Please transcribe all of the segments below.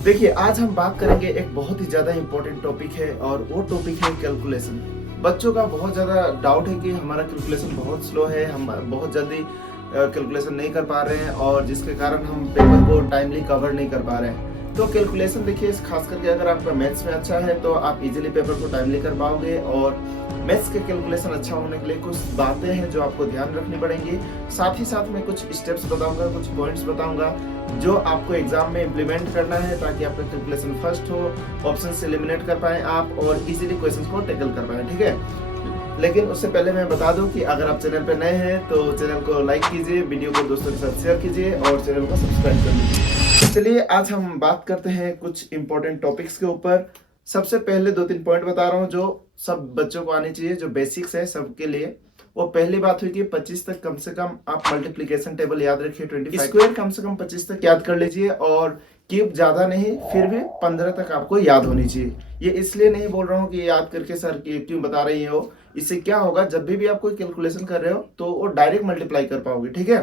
देखिए, आज हम बात करेंगे एक बहुत ही ज़्यादा इम्पोर्टेंट टॉपिक है और वो टॉपिक है कैलकुलेशन। बच्चों का बहुत ज़्यादा डाउट है कि हमारा कैलकुलेशन बहुत स्लो है, हम बहुत जल्दी कैलकुलेशन नहीं कर पा रहे हैं और जिसके कारण हम पेपर को टाइमली कवर नहीं कर पा रहे हैं। तो कैलकुलेशन देखिए, खास करके अगर आपका मैथ्स में अच्छा है तो आप इजीली पेपर को टाइमली कर पाओगे। और मैथ्स के कैलकुलेशन अच्छा होने के लिए कुछ बातें हैं जो आपको ध्यान रखनी पड़ेंगी। साथ ही साथ मैं कुछ स्टेप्स बताऊंगा, कुछ पॉइंट्स बताऊंगा जो आपको एग्जाम में इम्प्लीमेंट करना है ताकि आपका कैलकुलेशन फर्स्ट हो, ऑप्शन से एलिमिनेट कर पाएं आप और इजीली क्वेश्चंस को टैकल कर पाएं। ठीक है, लेकिन उससे पहले मैं बता दूं कि अगर आप चैनल पर नए हैं तो चैनल को लाइक कीजिए, वीडियो को दोस्तों के साथ शेयर कीजिए और चैनल को सब्सक्राइब कर लीजिए। चलिए, आज हम बात करते हैं कुछ इंपॉर्टेंट टॉपिक्स के ऊपर। सबसे पहले 2-3 पॉइंट बता रहा हूँ जो सब बच्चों को आनी चाहिए, जो बेसिक्स है सबके लिए। वो पहली बात हुई कि 25 तक कम से कम आप मल्टीप्लिकेशन टेबल याद रखिए। 25 स्क्वायर कम से कम 25 तक याद कर लीजिए और कीप ज्यादा नहीं, फिर भी 15 तक आपको याद होनी चाहिए। ये इसलिए नहीं बोल रहा हूँ कि याद करके सर क्यों बता रही हो, इससे क्या होगा जब भी आप कोई कैलकुलेशन कर रहे हो तो वो डायरेक्ट मल्टीप्लाई कर पाओगे। ठीक है,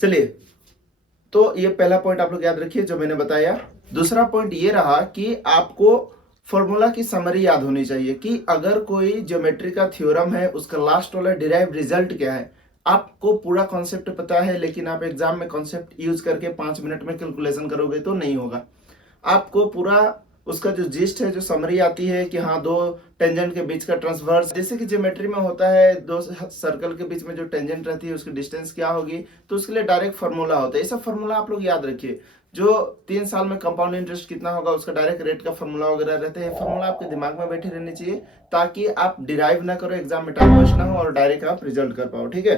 चलिए, तो ये पहला पॉइंट आप लोग याद रखिए जो मैंने बताया। दूसरा पॉइंट ये रहा कि आपको फॉर्मूला की समरी याद होनी चाहिए कि अगर कोई ज्योमेट्री का थ्योरम है, उसका लास्ट वाला डिराइव रिजल्ट क्या है। आपको पूरा कॉन्सेप्ट पता है लेकिन आप एग्जाम में कॉन्सेप्ट यूज करके 5 मिनट में कैलकुलेशन करोगे तो नहीं होगा। आपको पूरा उसका जो जिस्ट है, जो समरी आती है कि हाँ, दो टेंजेंट के बीच का ट्रांसवर्स, जैसे कि ज्योमेट्री में होता है, दो सर्कल के बीच में जो टेंजेंट रहती है उसकी डिस्टेंस क्या होगी, तो उसके लिए डायरेक्ट फार्मूला होता है। ये सब फार्मूला आप लोग याद रखिए। जो 3 साल में कंपाउंड इंटरेस्ट कितना होगा उसका डायरेक्ट रेट का फार्मूला वगैरह रहते हैं। फार्मूला आपके दिमाग में बैठे रहनी चाहिए ताकि आप डिराइव ना करो, एग्जाम में टाइम वेस्ट ना हो और डायरेक्ट आप रिजल्ट कर पाओ। ठीक है,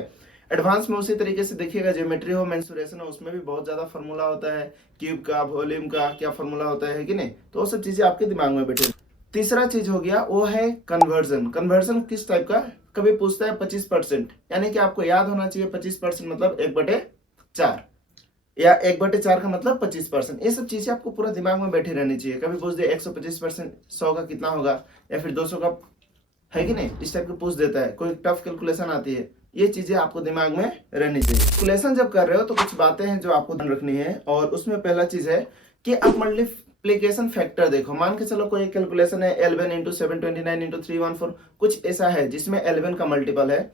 एडवांस में उसी तरीके से देखिएगा, ज्योमेट्री हो, मेंसुरेशन हो, उसमें भी बहुत ज्यादा फार्मूला होता है। क्यूब का, वॉल्यूम का क्या फार्मूला होता है कि नहीं, तो वो सब चीजें आपके दिमाग में बैठे। तीसरा चीज हो गया वो है कन्वर्जन। कन्वर्जन किस टाइप का, कभी पूछता है 25%, यानी कि आपको याद होना चाहिए 25% मतलब 1/4 या 1/4 का मतलब 25%। ये सब चीजें आपको पूरा दिमाग में बैठी रहनी चाहिए। कभी पूछ दे 125% 100 का कितना होगा या फिर 200 का, है कि नहीं, इस टाइप का पूछ देता है, कोई टफ कैलकुलेशन आती है, ये चीजें आपको दिमाग में रहनी चाहिए। कैलकुलेशन जब कर रहे हो तो कुछ बातें हैं जो आपको ध्यान रखनी है और उसमें पहला चीज है कि आप मल्टीप्लिकेशन फैक्टर देखो। मान के चलो कोई कैलकुलेशन है 11 इंटू 729 इंटू 314, कुछ ऐसा है जिसमें 11 का मल्टीपल है।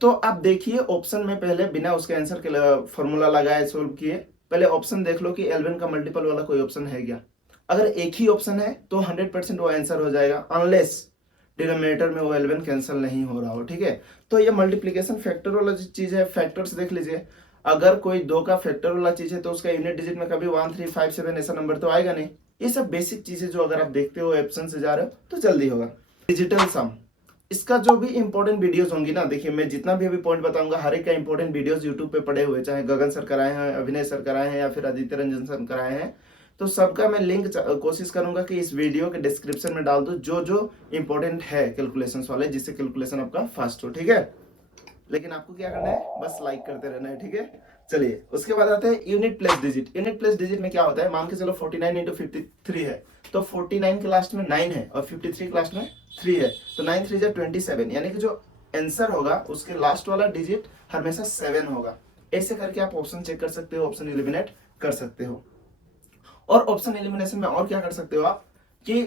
तो आप देखिए ऑप्शन में, पहले बिना उसके आंसर के फॉर्मूला लगाए सोल्व किए, पहले ऑप्शन देख लो कि 11 का मल्टीपल वाला कोई ऑप्शन है क्या। अगर एक ही ऑप्शन है तो 100% वो आंसर हो जाएगा, अनलेस डिनोमिनेटर में वो 11 कैंसिल नहीं हो रहा हो। ठीक है, तो ये मल्टीप्लिकेशन फैक्टर वाला चीज है। फैक्टर्स देख लीजिए, अगर कोई 2 का फैक्टर वाला चीज है तो उसका यूनिट डिजिट में कभी 1357 ऐसा नंबर तो आएगा नहीं। ये सब बेसिक चीजें जो अगर आप देखते हो, ऑप्शन से जा रहे हो तो जल्दी होगा। डिजिटल सम, इसका जो भी इंपॉर्टेंट वीडियोस होंगी ना, देखिए मैं जितना भी अभी पॉइंट बताऊंगा हर एक का इंपॉर्टेंट वीडियोस यूट्यूब पे पड़े हुए, चाहे गगन सर कराए हैं, अभिनय सर कराए हैं या फिर आदित्य रंजन सर कराए हैं, तो सबका मैं लिंक कोशिश करूंगा कि इस वीडियो के डिस्क्रिप्शन में डाल दूं जो जो इंपॉर्टेंट है कैलकुलेशंस वाले, जिससे कैलकुलेशन आपका फास्ट हो। ठीक है, लेकिन आपको क्या करना है, बस लाइक करते रहना है। ठीक है, चलिए उसके बाद आते हैं unit plus digit. Unit plus digit में क्या होता है, मान के चलो 49 इंटू 53 है, तो 49 के लास्ट में 9 है और 53 के लास्ट में 3 है, तो 9 3 27, यानी कि जो आंसर होगा उसके लास्ट वाला डिजिट हमेशा 7 होगा। ऐसे करके आप ऑप्शन चेक कर सकते हो, ऑप्शन एलिमिनेट कर सकते हो। और ऑप्शन एलिमिनेशन में और क्या कर सकते हो आप कि,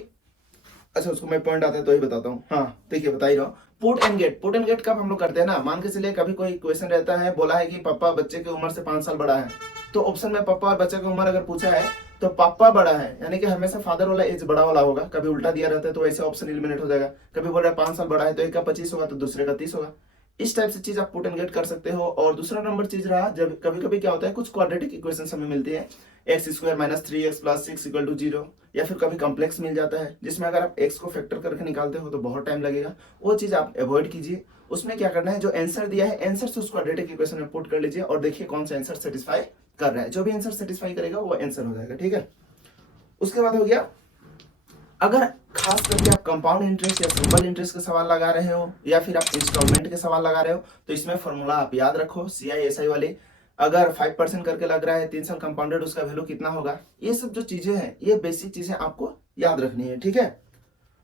अच्छा उसको मैं पॉइंट आता है तो ही बताता हूँ। हाँ देखिए, बता ही रहा हूँ। Put and get, put and get कब हम लोग करते हैं ना, मान के चलिए कभी कोई क्वेश्चन रहता है, बोला है कि पापा बच्चे की उम्र से 5 साल बड़ा है, तो ऑप्शन में पापा और बच्चे की उम्र अगर पूछा है तो पापा बड़ा है, यानी कि हमेशा फादर वाला एज बड़ा वाला होगा। कभी उल्टा दिया रहता है तो वैसे ऑप्शन एलिमिनेट हो जाएगा। कभी बोल रहा है 5 साल बड़ा है तो एक का 25 होगा तो दूसरे का 30 होगा। इस टाइप से चीज आप पुट एंड गेट कर सकते हो। और दूसरा नंबर चीज रहा, जब कभी कभी क्या होता है, कुछ क्वाड्रेटिक इक्वेशन हमें मिलती है, x square minus 3x plus 6 equal to 0, या फिर कभी कॉम्प्लेक्स मिल जाता है जिसमें अगर आप x को फैक्टर करके निकालते हो तो बहुत टाइम लगेगा। वो चीज आप अवॉइड कीजिए। उसमें क्या करना है, जो आंसर दिया है आंसर से उस क्वाड्रेटिक इक्वेशन में पुट कर लीजिए और देखिए कौन सा आंसर सेटिस्फाई कर रहा है। जो भी आंसर सेटिस्फाई करेगा वो आंसर हो जाएगा। ठीक है, उसके बाद हो गया, अगर खास करके आप कंपाउंड इंटरेस्ट या सिंपल इंटरेस्ट के सवाल लगा रहे हो या फिर आप इंस्टॉलमेंट के सवाल लगा रहे हो तो इसमें फॉर्मूला आप याद रखो, CI SI वाले। अगर 5% करके लग रहा है 3 साल कंपाउंडेड, उसका वैल्यू कितना होगा। ये सब जो चीजें हैं, ये बेसिक चीजें आपको याद रखनी है। ठीक है,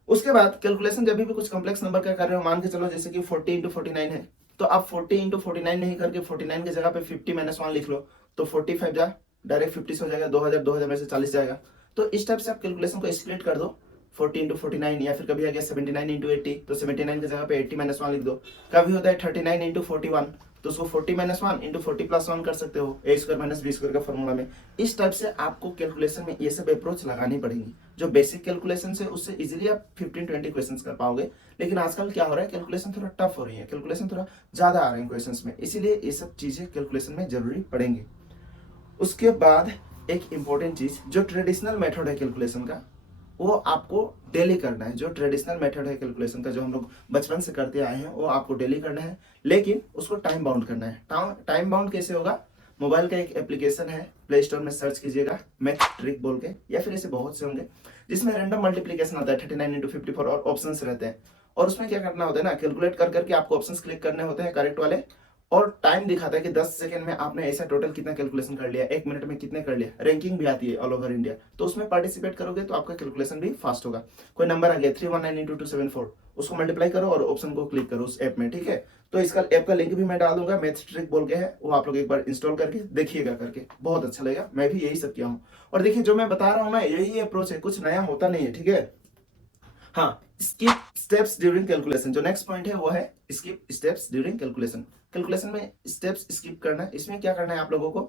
उसके बाद कैलकुलेशन जब भी कुछ कॉम्प्लेक्स नंबर का कर रहे हो, मान के चलो जैसे कि 40 इंटू 49 है, तो आप 40 इंटू 49 नहीं करके 49 की जगह पे 50 - 1 लिख लो, तो 45 जा डायरेक्ट 50 से हो जाएगा, 2000 में से 40 जाएगा। तो इस टाइप से आप कैलकुलेशन को स्प्लिट कर दो 40 इंटू 49, या फिर कभी आ गया 79 इंटू 80, तो 79 की जगह पे 80 माइनस 1 लिख दो। कभी होता है 39 इंटू 41, तो उसको 40 माइनस 1 इंटू 40 प्लस 1 कर सकते हो, ए स्क्वायर माइनस बी स्क्वायर का फॉर्मूला में। इस टाइप से आपको कैलकुलेशन में ये सब अप्रोच लगानी पड़ेगी। जो बेसिक कैलकुलेशन है उससे इजीली आप 15-20 क्वेश्चंस कर पाओगे। लेकिन आजकल क्या हो रहा है, कैलकुलेशन थोड़ा टफ हो रही है, कैलकुलेशन थोड़ा ज्यादा आ रहे हैं क्वेश्चंस में, इसीलिए ये सब चीजें कैलकुलेशन में जरूरी पड़ेंगी। उसके बाद एक इंपॉर्टेंट चीज, जो ट्रेडिशनल मेथड है कैलकुलेशन का, वो आपको डेली करना है। जो ट्रेडिशनल मेथड है कैलकुलेशन का, जो हम लोग बचपन से करते आए हैं, वो आपको डेली करना है, लेकिन उसको टाइम बाउंड करना है। टाइम बाउंड कैसे होगा? मोबाइल का एक एप्लीकेशन है, प्ले स्टोर में सर्च कीजिएगा मैथ ट्रिक बोल के, या फिर ऐसे बहुत से होंगे जिसमें रैंडम मल्टीप्लीकेशन आता है 39 इंटू 54 और ऑप्शंस रहते हैं। और उसमें क्या करना होता है ना, कैलकुलेट कर करके आपको ऑप्शंस क्लिक करने होते हैं करेक्ट वाले, और टाइम दिखाता है कि 10 सेकंड में आपने ऐसा टोटल कितना कैलकुलेशन कर लिया, 1 मिनट में कितने कर लिया। रैंकिंग भी आती है ऑल ओवर इंडिया, तो उसमें पार्टिसिपेट करोगे तो आपका कैलकुलेशन भी फास्ट होगा। कोई नंबर आ गया 319 इंटू 274, उसको मल्टीप्लाई करो और ऑप्शन को क्लिक करो उस ऐप में, ठीक है। तो इसका ऐप का लिंक भी मैं डाल दूंगा, मैथ ट्रिक बोल के है, वो आप लोग एक बार इंस्टॉल करके देखिएगा, करके बहुत अच्छा लगेगा। मैं भी यही सब किया हूँ, और देखिए जो मैं बता रहा हूँ ना, यही अप्रोच है, कुछ नया होता नहीं है, ठीक है। हाँ, स्किप स्टेप्स ड्यूरिंग कैलकुलेशन, जो नेक्स्ट पॉइंट है वो है skip steps during calculation. Calculation में स्टेप्स स्किप करना है। इसमें क्या करना है आप लोगों को,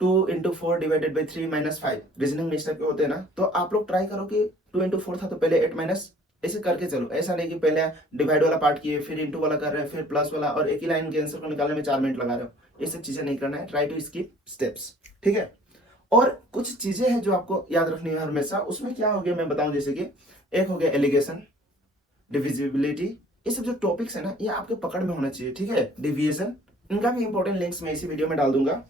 2 into 4 divided by 3 minus 5 reasoning में इस टाइप के होते हैं ना, तो आप लोग ट्राई करो कि 2 इंटू 4 था तो पहले 8 माइनस ऐसे करके चलो। ऐसा नहीं कि पहले डिवाइड वाला पार्ट किए, फिर इंटू वाला कर रहे हैं, फिर प्लस वाला, और एक ही लाइन के आंसर को निकालने में 4 मिनट लगा रहे हो। ये सब चीजें नहीं करना है, ट्राई टू स्किप स्टेप्स, ठीक है। और कुछ चीजें हैं जो आपको याद रखनी है हमेशा। उसमें क्या हो गया मैं बताऊं, जैसे कि एक हो गया एलिगेशन, डिविजिबिलिटी, ये सब जो टॉपिक्स है ना, ये आपके पकड़ में होना चाहिए, ठीक है। डिविएशन, इनका भी इंपॉर्टेंट लिंक्स मैं इसी वीडियो में डाल दूंगा।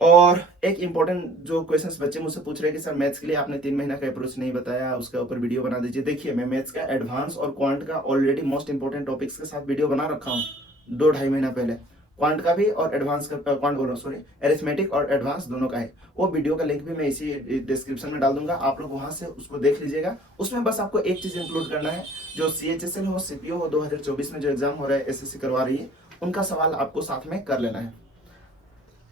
और एक इंपॉर्टेंट जो क्वेश्चंस बच्चे मुझसे पूछ रहे हैं कि सर मैथ्स के लिए आपने 3 महीना का अप्रोच नहीं बताया, उसके ऊपर वीडियो बना दीजिए। देखिए मैं मैथ्स का एडवांस और क्वांट का ऑलरेडी मोस्ट इंपॉर्टेंट टॉपिक्स के साथ वीडियो बना रखा हूँ 2-2.5 महीना पहले। क्वांट का भी और एडवांस का, क्वांट बोल रहा हूँ सॉरी, एरिथमेटिक और एडवांस दोनों का है। वो वीडियो का लिंक भी मैं इसी डिस्क्रिप्शन में डाल दूंगा, आप लोग वहां से उसको देख लीजिएगा। उसमें बस आपको एक चीज इंक्लूड करना है, जो CHSL हो, CPO हो, 2024 में जो एग्जाम हो रहा है, SSC करवा रही है, उनका सवाल आपको साथ में कर लेना है।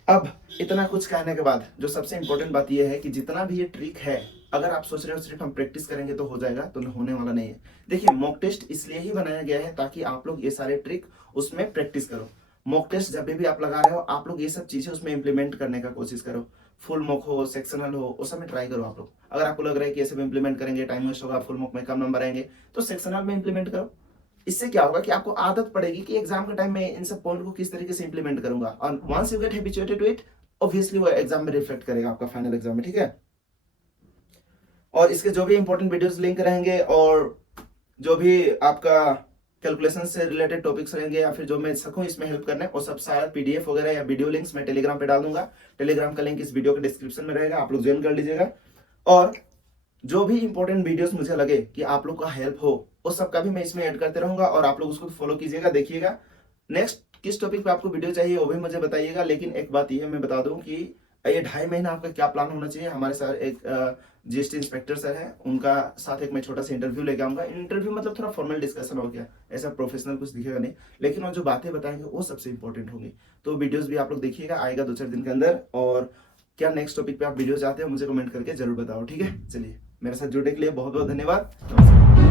अब इतना कुछ कहने के बाद जो सबसे इंपॉर्टेंट बात यह है कि जितना भी ये ट्रिक है, अगर आप सोच रहे हो सिर्फ हम प्रैक्टिस करेंगे तो हो जाएगा, तो होने वाला नहीं है। देखिए मॉक टेस्ट इसलिए ही बनाया गया है ताकि आप लोग ये सारे ट्रिक उसमें प्रैक्टिस करो। मॉक टेस्ट जब भी आप लगा रहे हो, आप लोग ये सब चीजें उसमें इंप्लीमेंट करने का कोशिश करो। फुल मॉक हो, सेक्शनल हो, उस सब में ट्राई करो आप लोग। अगर आपको लग रहा है कि ये सब इंप्लीमेंट करेंगे टाइम वेस्ट होगा, फुल मॉक में कम नंबर आएंगे, तो सेक्शनल में इंप्लीमेंट करो। इससे क्या होगा कि आपको आदत पड़ेगी कि एग्जाम के टाइम में इन सब पॉइंट को किस तरीके से इंप्लीमेंट करूंगा, और once you get habituated to it, obviously वो एग्जाम में रिफ्लेक्ट करेगा आपका फाइनल एग्जाम में, ठीक है। और इसके जो भी इंपॉर्टेंट वीडियोस लिंक रहेंगे, और जो भी आपका कैलकुलेशन से रिलेटेड टॉपिक्स रहेंगे, या फिर जो मैं सकूं इसमें हेल्प करना है, वो सब सारा PDF वगैरह या वीडियो लिंक्स मैं टेलीग्राम पे डाल दूंगा। टेलीग्राम का लिंक इस वीडियो के डिस्क्रिप्शन में रहेगा, आप लोग ज्वाइन कर लीजिएगा। और जो भी इंपॉर्टेंट वीडियोस मुझे लगे कि आप लोग का हेल्प हो, उस सब का भी मैं इसमें ऐड करते रहूंगा, और आप लोग उसको फॉलो कीजिएगा, देखिएगा। नेक्स्ट किस टॉपिक पे आपको वीडियो चाहिए वो भी मुझे बताइएगा। लेकिन एक बात ये मैं बता दूं कि ये 2.5 महीना आपका क्या प्लान होना चाहिए। हमारे साथ एक GST इंस्पेक्टर सर है, उनका साथ एक मैं छोटा सा इंटरव्यू लेके आऊंगा। इंटरव्यू मतलब थोड़ा फॉर्मल डिस्कशन हो गया, ऐसा प्रोफेशनल कुछ दिखेगा नहीं, लेकिन वो जो बातें बताएंगे वो सबसे इंपॉर्टेंट होंगी। तो वीडियोस भी आप लोग देखिएगा, आएगा 2-4 दिन के अंदर। और क्या नेक्स्ट टॉपिक पे आप वीडियो चाहते हो मुझे कमेंट करके जरूर बताओ, ठीक है। चलिए, मेरे साथ जुड़ने के लिए बहुत बहुत धन्यवाद। नमस्कार।